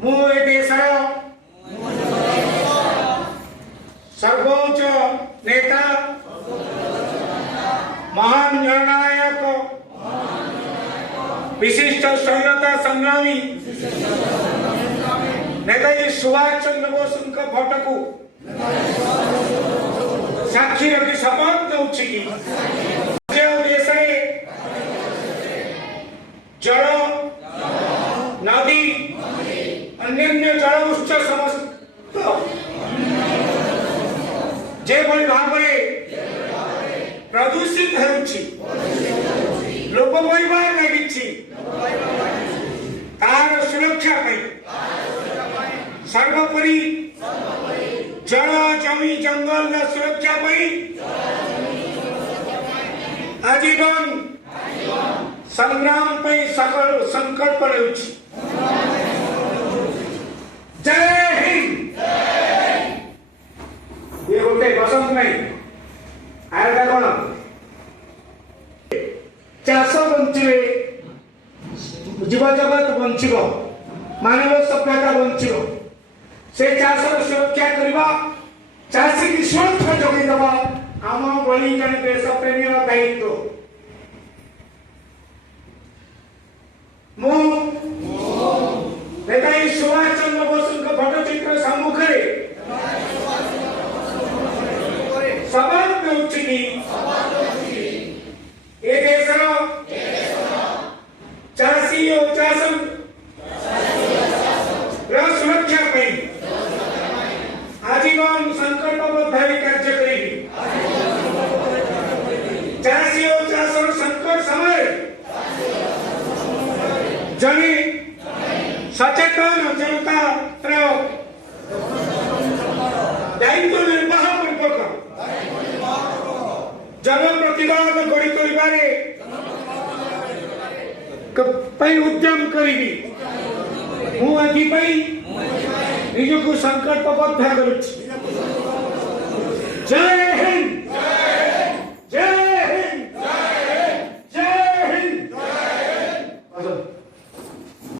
मु ए देशर सर्वोच्च नेता महान जननायक विशिष्ट स्वाधीनता संग्रामी नेताजी सुभाष चंद्र बोस भोट को साक्षी रखी शपथ नौछि कि देश जल नदी अन्य जल उत्स समस्त जे भाव प्रदूषित होउछि लोप पाइबार लगी तार सुरक्षा सर्वोपरि जल जमी जंगल सुरक्षा आजीवन संग्राम सकल संकल्प लेउछि। जय हिंद। ये होते बसंत नहीं आएगा कौन चाष बंचे जीव जगत बंचब मानव सभ्यता बंचब से चाषर सुरक्षा करवा चाषी की सुरक्षा जोगी दवा आम बड़ी जन देशप्रेमी दायित्व। नेताजी सुभाष चंद्र बोस फोटोचित्र सम्मुखें शपथ नौछि कि ए देशर चाषी और चाषन सुरक्षा आजीवन संकल्पबद्ध कार्य करेगी। चाषी और चाषन संकट समय जने सचेतन जनता दायित्व निर्वाह पूर्वक जनप्रतिरोध गढ़ी तोड़े उद्यम करी निजक संकल्पबद्ध कर। जय